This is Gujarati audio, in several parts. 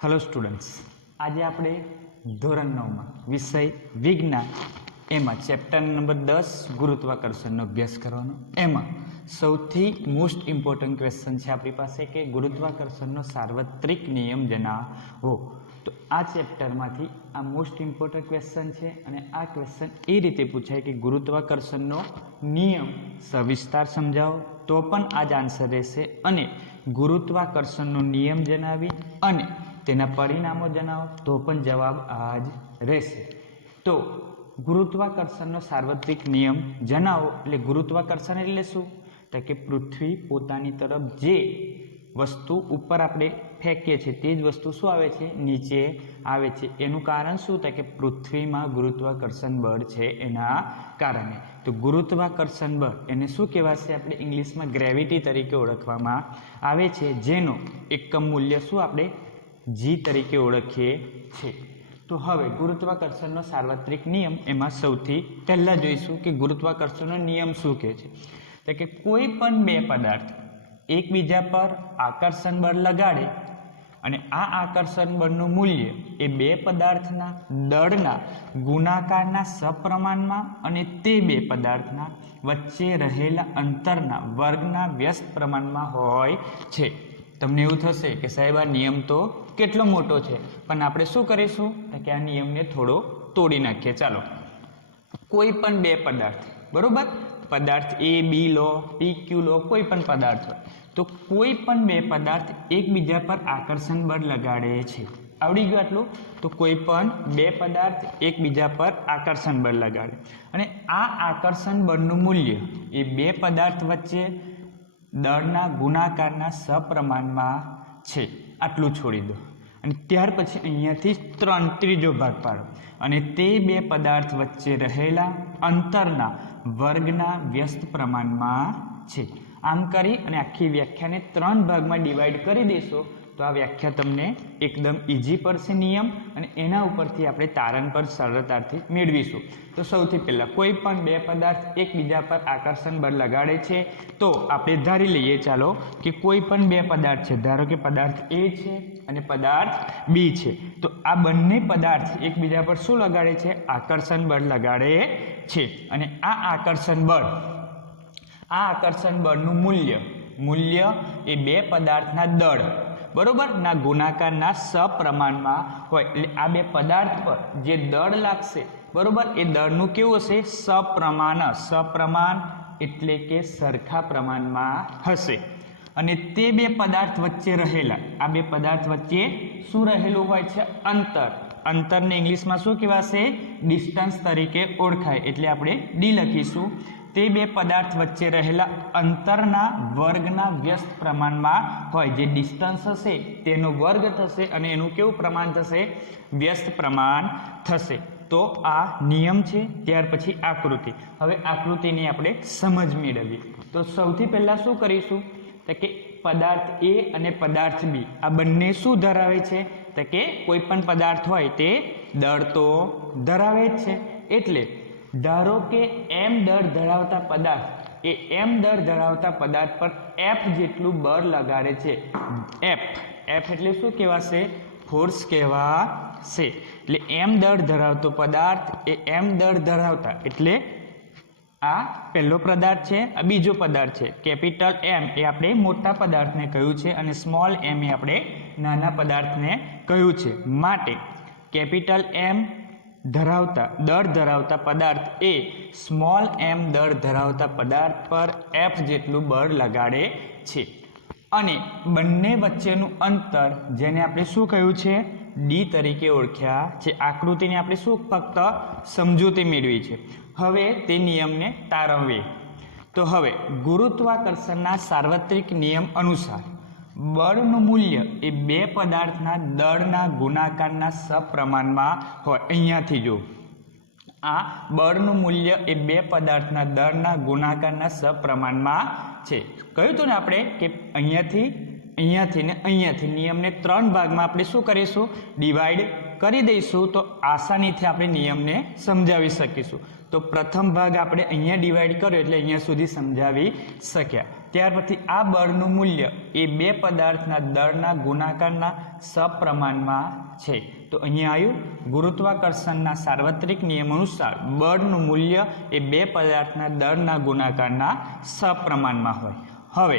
हेलो स्टूडेंट्स, आज આપણે ધોરણ 9 માં વિષય વિજ્ઞાન એમાં ચેપ્ટર નંબર 10 ગુરુત્વાકર્ષણનો અભ્યાસ કરવાનો। એમાં સૌથી મોસ્ટ ઇમ્પોર્ટન્ટ ક્વેશ્ચન છે આપણી પાસે કે ગુરુત્વાકર્ષણનો સાર્વત્રિક નિયમ જણાવો। તો આ ચેપ્ટરમાંથી આ મોસ્ટ ઇમ્પોર્ટન્ટ ક્વેશ્ચન છે અને આ ક્વેશ્ચન એ રીતે પૂછાય કે ગુરુત્વાકર્ષણનો નિયમ સવિસ્તાર સમજાવો તો પણ આ જ આન્સર રહેશે અને ગુરુત્વાકર્ષણનો નિયમ જણાવી અને તેના પરિણામો જણાવો તો પણ જવાબ આ જ રહેશે। તો ગુરુત્વાકર્ષણનો સાર્વત્રિક નિયમ જણાવો એટલે ગુરુત્વાકર્ષણ એટલે શું? તો કે પૃથ્વી પોતાની તરફ જે વસ્તુ ઉપર આપણે ફેંકીએ છીએ તે જ વસ્તુ શું આવે છે? નીચે આવે છે। એનું કારણ શું? તો કે પૃથ્વીમાં ગુરુત્વાકર્ષણ બળ છે એના કારણે। તો ગુરુત્વાકર્ષણ બળ એને શું કહેવાશે? આપણે ઇંગ્લિશમાં ગ્રેવિટી તરીકે ઓળખવામાં આવે છે, જેનો એકમ મૂલ્ય શું આપણે જી તરીકે ઓળખીએ છીએ। તો હવે ગુરુત્વાકર્ષણનો સાર્વત્રિક નિયમ એમાં સૌથી પહેલાં જોઈશું કે ગુરુત્વાકર્ષણનો નિયમ શું કહે છે। તો કે કોઈ પણ બે પદાર્થ એકબીજા પર આકર્ષણ બળ લગાડે અને આ આકર્ષણ બળનું મૂલ્ય એ બે પદાર્થના દળના ગુણાકારના સપ્રમાણમાં અને તે બે પદાર્થના વચ્ચે રહેલા અંતરના વર્ગના વ્યસ્ત પ્રમાણમાં હોય છે। તમને એવું થશે કે સાહેબ આ નિયમ તો કેટલો મોટો છે, પણ આપણે શું કરીશું કે આ નિયમને થોડો તોડી નાખીએ। ચાલો, કોઈ પણ બે પદાર્થ, બરોબર, પદાર્થ એ બી લો, પી ક્યુ લો, કોઈ પણ પદાર્થ હોય તો કોઈ પણ બે પદાર્થ એકબીજા પર આકર્ષણ બળ લગાડે છે। આવડી ગયું આટલું? તો કોઈ પણ બે પદાર્થ એકબીજા પર આકર્ષણ બળ લગાડે અને આ આકર્ષણ બળનું મૂલ્ય એ બે પદાર્થ વચ્ચે દળના ગુણાકારના સપ્રમાણમાં છે। આટલું છોડી દો અને ત્યાર પછી અહીંયાથી ત્રીજો ભાગ પાડો અને તે બે પદાર્થ વચ્ચે રહેલા અંતરના વર્ગના વ્યસ્ત પ્રમાણમાં છે। આમ કરી અને આખી વ્યાખ્યાને 3 ભાગમાં ડિવાઈડ કરી દેશો તો આ વ્યાખ્યા તમને એકદમ ઇઝી પડશે નિયમ, અને એના ઉપરથી આપણે તારણ પર સરળતાથી મેળવીશું। તો સૌથી પહેલાં કોઈ પણ બે પદાર્થ એકબીજા પર આકર્ષણ બળ લગાડે છે તો આપણે ધારી લઈએ ચાલો કે કોઈ પણ બે પદાર્થ છે, ધારો કે પદાર્થ એ છે અને પદાર્થ બી છે, તો આ બંને પદાર્થ એકબીજા પર શું લગાડે છે? આકર્ષણ બળ લગાડે છે અને આ આકર્ષણ બળનું મૂલ્ય એ બે પદાર્થના દળ, બરોબર, ના ગુણાકારના સપ્રમાણમાં હોય। એટલે આ બે પદાર્થ પર જે દળ લાગશે, બરોબર, એ દળનું કેવું હશે? સપ્રમાણ એટલે કે સરખા પ્રમાણમાં હશે। અને તે બે પદાર્થ વચ્ચે રહેલા, આ બે પદાર્થ વચ્ચે શું રહેલું હોય છે? અંતરને ઇંગ્લિશમાં શું કહેવાશે? ડિસ્ટન્સ તરીકે ઓળખાય, એટલે આપણે ડી લખીશું। તે બે પદાર્થ વચ્ચે રહેલા અંતરના વર્ગના વ્યસ્ત પ્રમાણમાં હોય। જે ડિસ્ટન્સ હશે તેનો વર્ગ થશે અને એનું કેવું પ્રમાણ થશે? વ્યસ્ત પ્રમાણ થશે। તો આ નિયમ છે। ત્યાર પછી આકૃતિ। હવે આકૃતિની આપણે સમજ મેળવીએ તો સૌથી પહેલાં શું કરીશું તો કે પદાર્થ એ અને પદાર્થ બી આ બંને શું ધરાવે છે? તો કે કોઈ પણ પદાર્થ હોય તે દળ તો ધરાવે જ છે। એટલે ધારો કે એમ દળ ધરાવતા પદાર્થ એ એમ દળ ધરાવતા પદાર્થ પર એફ જેટલું બળ લગાડે છે। એફ એટલે શું કહેવાશે? ફોર્સ કહેવાશે। એટલે એમ દળ ધરાવતો પદાર્થ એ એમ દળ ધરાવતા, એટલે આ પહેલો પદાર્થ છે, આ બીજો પદાર્થ છે। કેપિટલ એમ એ આપણે મોટા પદાર્થને કહ્યું છે અને સ્મોલ એમ એ આપણે નાના પદાર્થને કહ્યું છે। માટે કેપિટલ એમ દળ ધરાવતા પદાર્થ એ સ્મોલ એમ દળ ધરાવતા પદાર્થ પર એફ જેટલું બળ લગાડે છે અને બંને વચ્ચેનું અંતર જેને આપણે શું કહ્યું છે? ડી તરીકે ઓળખ્યા છે। આકૃતિને આપણે શું ફક્ત સમજૂતી મેળવી છે। હવે તે નિયમને તારવીએ તો હવે ગુરુત્વાકર્ષણના સાર્વત્રિક નિયમ અનુસાર બળનું મૂલ્ય એ બે પદાર્થના દળના ગુણાકારના સપ્રમાણમાં હોય। અહીંયાથી જો આ બળનું મૂલ્ય એ બે પદાર્થના દળના ગુણાકારના સપ્રમાણમાં છે। કહ્યું હતું ને આપણે કે અહીંયાથી ને અહીંયાથી નિયમને 3 ભાગમાં આપણે શું કરીશું? ડિવાઈડ કરી દઈશું તો આસાનીથી આપણે નિયમને સમજાવી શકીશું। તો પ્રથમ ભાગ આપણે અહીંયા ડિવાઈડ કર્યો એટલે અહીંયા સુધી સમજાવી શક્યા। ત્યાર પછી આ બળનું મૂલ્ય એ બે પદાર્થના દળના ગુણાકારના સપ્રમાણમાં છે. તો અહીંયા આવ્યું ગુરુત્વાકર્ષણના સાર્વત્રિક નિયમ અનુસાર બળનું મૂલ્ય એ બે પદાર્થના દળના ગુણાકારના સપ્રમાણમાં હોય. હવે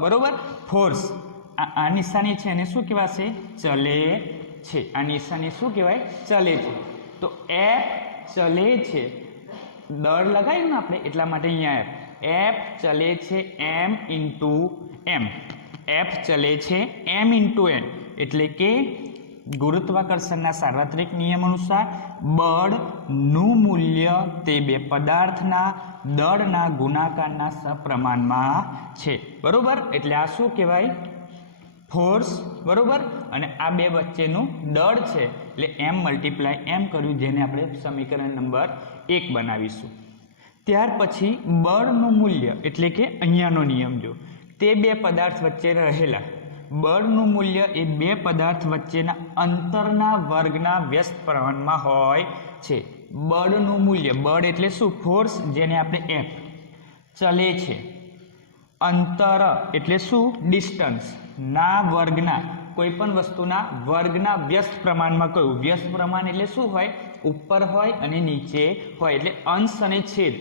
બરોબર ફોર્સ આ નિશાની છે એને શું કહેવાશે? ચલે છે. આ નિશાની શું કહેવાય? ચલે છે. તો એફ ચલે છે, દળ લગાવ્યું ને આપણે એટલા માટે અહીંયા એફ ચલે છે એમ ઇન્ટુ એમ. એફ ચલે છે એમ ઇન્ટુ એમ એટલે કે ગુરુત્વાકર્ષણના સાર્વત્રિક નિયમ અનુસાર બળનું મૂલ્ય તે બે પદાર્થના દળના ગુણાકારના સપ્રમાણમાં છે. બરોબર, એટલે આ શું કહેવાય? ફોર્સ. બરોબર, અને આ બે વચ્ચેનું દળ છે એટલે એમ મલ્ટીપ્લાય એમ કર્યું, જેને આપણે સમીકરણ નંબર 1 બનાવીશું. ત્યાર પછી બળનું મૂલ્ય એટલે કે અહીંયાનો નિયમ જો, તે બે પદાર્થ વચ્ચે રહેલા બળનું મૂલ્ય એ બે પદાર્થ વચ્ચેના અંતરના વર્ગના વ્યસ્ત પ્રમાણમાં હોય છે. બળનું મૂલ્ય, બળ એટલે શું? ફોર્સ, જેને આપણે એફ. ચલે છે, અંતર એટલે શું? ડિસ્ટન્સ. ના વર્ગના, કોઈ પણ વસ્તુના વર્ગના વ્યસ્ત પ્રમાણમાં કયું? વ્યસ્ત પ્રમાણ એટલે શું હોય? ઉપર હોય અને નીચે હોય, એટલે અંશ અને છેદ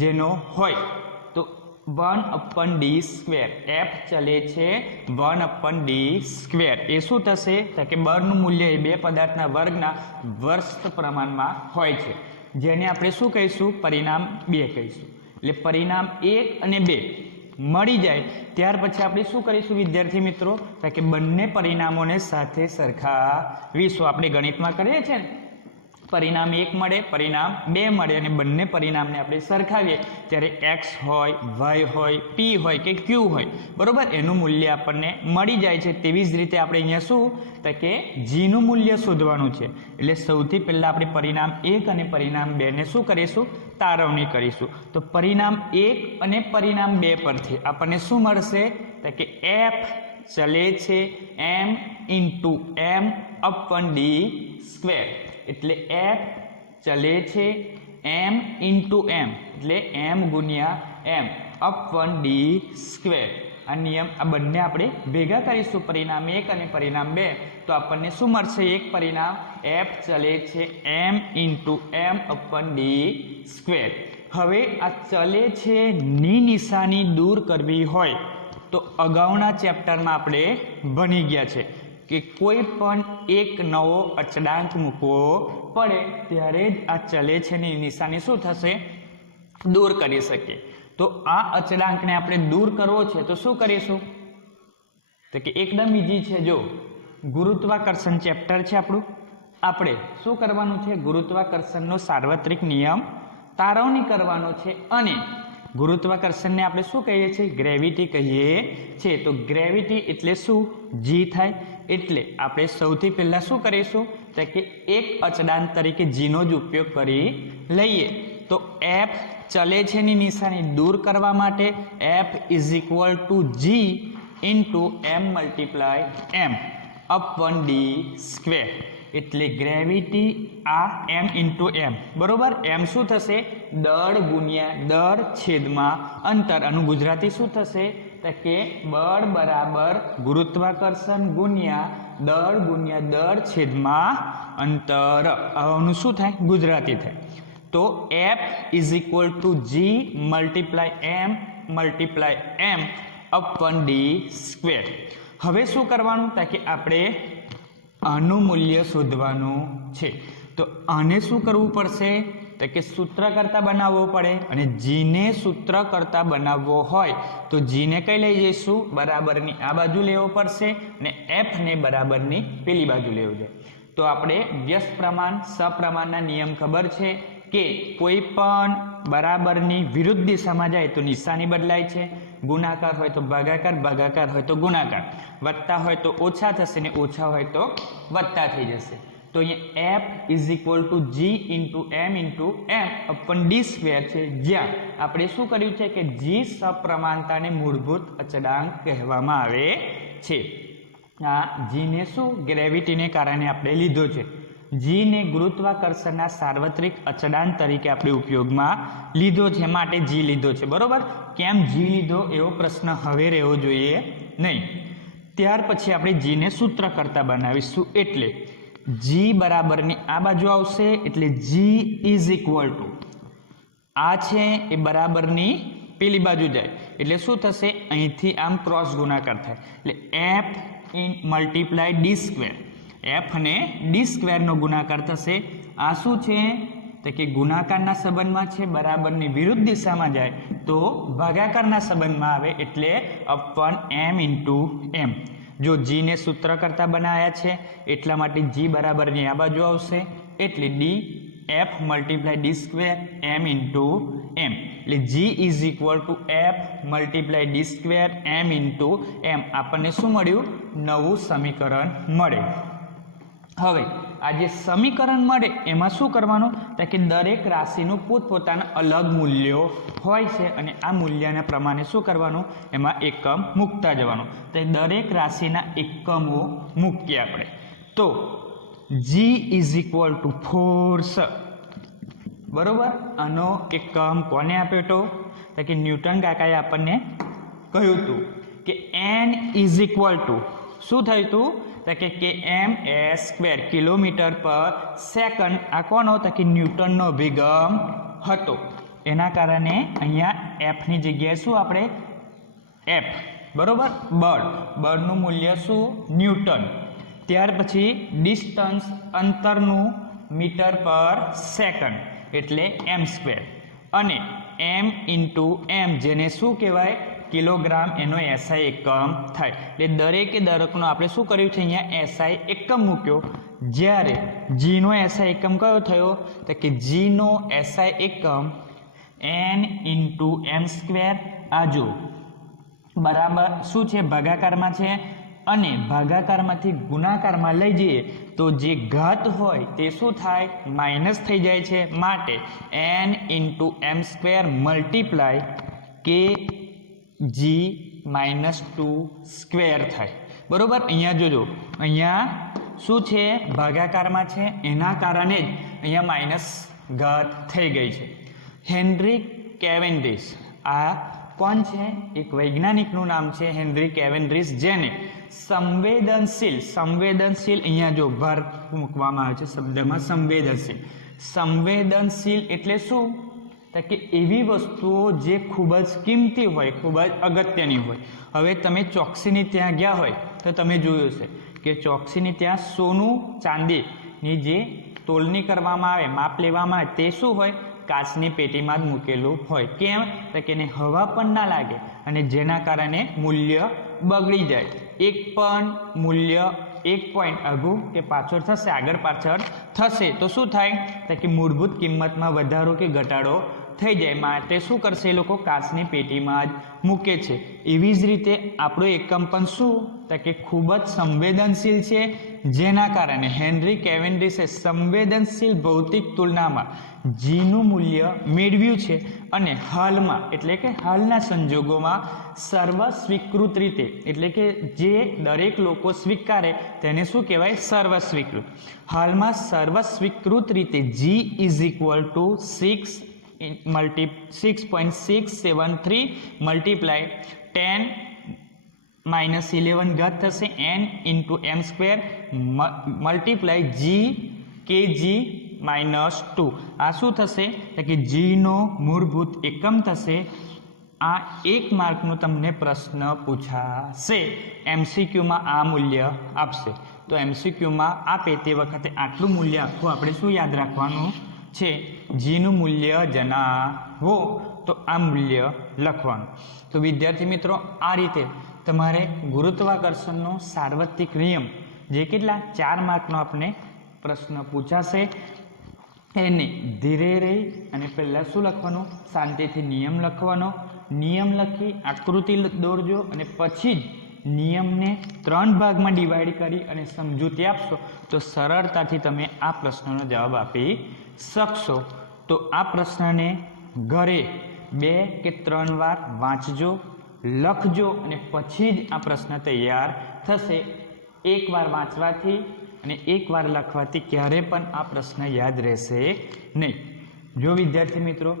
જેનો હોય. તો 1/d². એફ ચલે છે 1/d². એ શું થશે? તો કે બળનું મૂલ્ય એ બે પદાર્થના વર્ગના વ્યસ્ત પ્રમાણમાં હોય છે, જેને આપણે શું કહીશું? પરિણામ 2 કહીશું. એટલે પરિણામ 1 અને 2 મળી જાય ત્યાર પછી આપણે શું કરીશું વિદ્યાર્થી મિત્રો? તો કે બંને પરિણામોને સાથે સરખાવીશું. આપણે ગણિતમાં કરીએ છીએ ને, પરિણામ 1 મળે, પરિણામ 2 મળે અને બંને પરિણામને આપણે સરખાવીએ ત્યારે એક્સ હોય, વાય હોય, પી હોય કે ક્યુ હોય, બરોબર, એનું મૂલ્ય આપણને મળી જાય છે. તેવી જ રીતે આપણે અહીંયા શું? તો કે જીનું મૂલ્ય શોધવાનું છે. એટલે સૌથી પહેલાં આપણે પરિણામ 1 અને પરિણામ 2ને શું કરીશું? તારવણી કરીશું. તો પરિણામ 1 અને પરિણામ 2 પરથી આપણને શું મળશે? તો કે એફ ચલે છે એમ ઇન્ટુ એમ અપન d². એટલે એફ ચલે છે એમ ઇન્ટુ એમ એટલે એમ ગુણ્યા એમ અપન d². આ નિયમ આ બંને આપણે ભેગા કરીશું, પરિણામ 1 અને પરિણામ 2, તો આપણને શું મળશે? એક પરિણામ એફ ચલે છે એમ ઇન્ટુ એમ અપન d². હવે આ ચલે છે ની નિશાની દૂર કરવી હોય તો અગાઉના ચેપ્ટરમાં આપણે ભણી ગયા છે કે કોઈ પણ એક નવો અચળાંક મૂકવો પડે ત્યારે જ આ ચલે છે ની નિશાની શું થશે? દૂર કરી શકીએ. તો આ અચળાંકને આપણે દૂર કરવો છે તો શું કરીશું? તો કે એકદમ ઈઝી છે. જો ગુરુત્વાકર્ષણ ચેપ્ટર છે આપણું, આપણે શું કરવાનું છે? ગુરુત્વાકર્ષણનો સાર્વત્રિક નિયમ તારવણી કરવાનો છે. અને ગુરુત્વાકર્ષણને આપણે શું કહીએ છીએ? ગ્રેવિટી કહીએ છીએ. તો ગ્રેવિટી એટલે શું? જી થાય. એટલે આપણે સૌથી પહેલાં શું કરીશું? તો કે એક અચળાંક તરીકે જીનો જ ઉપયોગ કરી લઈએ. તો એફ ચલે છે ની નિશાની દૂર કરવા માટે F is equal to G into M multiply M upon d². એટલે ગ્રેવિટી આ એમ ઇન્ટુ એમ, બરોબર. એમ શું થશે? દળ ગુણ્યા દળ છેદમાં અંતર. આનું ગુજરાતી શું થશે? તો કે બળ બરાબર ગુરુત્વાકર્ષણ ગુણ્યા દળ છેદમાં અંતર. આનું શું થાય? ગુજરાતી થાય. તો F is equal to G multiply M upon d². હવે શું કરવાનું? તો કે આપણે આનું મૂલ્ય શોધવાનું છે. તો આને શું કરવું પડશે? તો કે સૂત્ર કરતા બનાવવો પડે. અને જીને સૂત્ર કરતા બનાવવો હોય તો જીને કઈ લઈ જઈશું? બરાબરની આ બાજુ લેવો પડશે અને એફને બરાબરની પેલી બાજુ લેવો જોઈએ. તો આપણે વ્યસ્ત પ્રમાણ સપ્રમાણના નિયમ ખબર છે કે કોઈ પણ બરાબરની વિરુદ્ધ દિશામાં જાય તો નિશાની બદલાય છે. ગુણાકાર હોય તો ભાગાકાર, ભાગાકાર હોય તો ગુણાકાર, વત્તા હોય તો ઓછા થશે ને ઓછા હોય તો વત્તા થઈ જશે. તો અહીંયા F is equal to G into M upon d² છે, જ્યાં આપણે શું કર્યું છે કે જી સપ્રમાણતાને મૂળભૂત અચળાંક કહેવામાં આવે છે. આ જીને શું? ગ્રેવિટીને કારણે આપણે લીધો છે. જી ને ગુરુત્વાકર્ષણના સાર્વત્રિક અચળાંક તરીકે આપણે ઉપયોગમાં લીધો છે, માટે જી લીધો છે, બરોબર. કેમ જી લીધો એવો પ્રશ્ન હવે રહેવો જોઈએ નહીં. ત્યાર પછી આપણે જીને સૂત્ર કરતા બનાવીશું, એટલે જી બરાબરની આ બાજુ આવશે, એટલે જી ઇઝ ઇક્વલ ટુ આ છે એ બરાબરની પેલી બાજુ જાય, એટલે શું થશે, અહીંથી આમ ક્રોસ ગુણાકાર થાય, એટલે F in multiply D square, F અને ડી સ્ક્વેરનો ગુણાકાર થશે. આ શું છે તો કે ગુણાકારના સંબંધમાં છે, બરાબરની વિરુદ્ધ દિશામાં જાય તો ભાગાકારના સંબંધમાં આવે, એટલે અપન એમ ઇન્ટુ એમ. જો જીને સૂત્ર કરતા બનાવ્યા છે એટલા માટે જી બરાબરની આ બાજુ આવશે, એટલે D F multiply D square M into M, એટલે G is equal to F multiply D square M into M. આપણને શું મળ્યું, નવું સમીકરણ મળે. હવે આ જે સમીકરણ મળે એમાં શું કરવાનું તો કે દરેક રાશિનું પોતપોતાના અલગ મૂલ્યો હોય છે, અને આ મૂલ્યના પ્રમાણે શું કરવાનું, એમાં એકમ મૂકતા જવાનું. તો દરેક રાશિના એકમો મૂકીએ આપણે. તો g is equal to force, બરોબર. આનો એકમ કોને આપ્યો હતો તો કે ન્યૂટન કાકાએ આપણને કહ્યું હતું કે એન ઇઝ ઇક્વલ ટુ શું થયું હતું તો કે એમ એસ સ્ક્વેર, કિલોમીટર પર સેકન્ડ. આ કોનો તો કે ન્યૂટનનો અભિગમ હતો. એના કારણે અહીંયા એફની જગ્યાએ શું આપણે એફ, બરોબર, બળનું મૂલ્ય શું, ન્યૂટન. ત્યાર પછી ડિસ્ટન્સ, અંતરનું મીટર પર સેકન્ડ, એટલે એમ સ્ક્વેર, અને એમ ઇન્ટુ એમ જેને શું કહેવાય, કિલોગ્રામ, એનો એસઆઈ એકમ થાય. એટલે દરેકે દરેકનો આપણે શું કર્યું છે, અહીંયા એસઆઈ એકમ મૂક્યો. જ્યારે જીનો એસઆઈ એકમ કયો થયો તો કે જીનો એસઆઈ એકમ એન ઇન્ટુ એમ સ્ક્વેર, આ જો બરાબર શું છે, ભાગાકારમાં છે, અને ભાગાકારમાંથી ગુણાકારમાં લઈ જઈએ તો જે ઘાત હોય તે શું થાય, માઇનસ થઈ જાય છે, માટે એન ઇન્ટુ એમ સ્ક્વેર મલ્ટીપ્લાય કે જી -2 સ્ક્વેર થાય, બરોબર. અહીંયા જોજો, અહીંયા શું છે, ભાગાકારમાં છે, એના કારણે જ અહીંયા માઇનસ ઘાત થઈ ગઈ છે. હેનરી કેવેન્ડિશ, આ કોણ છે, એક વૈજ્ઞાનિકનું નામ છે હેનરી કેવેન્ડિશ, જેને સંવેદનશીલ અહીંયા જો ભાર મૂકવામાં આવે છે શબ્દમાં સંવેદનશીલ એટલે શું તો કે એવી વસ્તુઓ જે ખૂબ જ કિંમતી હોય, ખૂબ જ અગત્યની હોય. હવે તમે ચોકસીની ત્યાં ગયા હોય તો તમે જોયું છે કે ચોકસીની ત્યાં સોનું ચાંદીની જે તોલણી કરવામાં આવે, માપ લેવામાં આવે, તે શું હોય, કાચની પેટીમાં જ મૂકેલું હોય. કેમ તો કે એને હવા પણ ના લાગે, અને જેના કારણે મૂલ્ય બગડી જાય. એક પણ મૂલ્ય 1 પોઈન્ટ આગું કે પાછળ થશે, આગળ પાછળ થશે તો શું થાય તો કે મૂળભૂત કિંમતમાં વધારો કે ઘટાડો થઈ જાય, માટે શું કરશે, એ લોકો કાચની પેટીમાં જ મૂકે છે. એવી જ રીતે આપણો એકમ પણ શું તો કે ખૂબ જ સંવેદનશીલ છે, જેના કારણે હેનરી કેવેન્ડિશે સંવેદનશીલ ભૌતિક તુલનામાં જીનું મૂલ્ય મેળવ્યું છે, અને હાલમાં એટલે કે હાલના સંજોગોમાં સર્વ સ્વીકૃત રીતે, એટલે કે જે દરેક લોકો સ્વીકારે તેને શું કહેવાય, સર્વ સ્વીકૃત. હાલમાં સર્વ સ્વીકૃત રીતે G is equal to 6.673 multiply 10-11 ઘાત થશે, n ઇન્ટુ એમ સ્ક્વેર મલ્ટીપ્લાય જી કેજી -2. આ શું થશે તો કે જીનો મૂળભૂત એકમ થશે. આ 1 માર્કનો તમને પ્રશ્ન પૂછાશે, એમસીક્યુમાં આ મૂલ્ય આપશે. તો એમસીક્યુમાં આપે તે વખતે આટલું મૂલ્ય આખું આપણે શું યાદ રાખવાનું છે, જીનું મૂલ્ય જણાવો, તો આ મૂલ્ય લખવાનું. તો વિદ્યાર્થી મિત્રો, આ રીતે તમારે ગુરુત્વાકર્ષણનો સાર્વત્રિક નિયમ, જે કેટલા 4 માર્કનો આપણે પ્રશ્ન પૂછાશે, એને ધીરે રહી અને પહેલાં શું લખવાનું, શાંતિથી નિયમ લખવાનો. નિયમ લખી આકૃતિ દોરજો, અને પછી જ નિયમને 3 ભાગમાં ડિવાઈડ કરી અને સમજૂતી આપશો તો સરળતાથી તમે આ પ્રશ્નનો જવાબ આપી શકશો. તો આ પ્રશ્નને ઘરે 2 કે 3 વાર વાંચજો, લખજો, અને પછી જ આ પ્રશ્ન તૈયાર થશે. એકવાર વાંચવાથી અને એકવાર લખવાથી ક્યારે પણ આ પ્રશ્ન યાદ રહેશે નહીં. જો વિદ્યાર્થી મિત્રો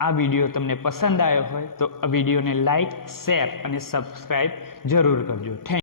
આ વિડીયો તમને પસંદ આવ્યો હોય તો આ વિડીયોને લાઈક, શેર અને સબસ્ક્રાઈબ જરૂર કરજો. થેન્ક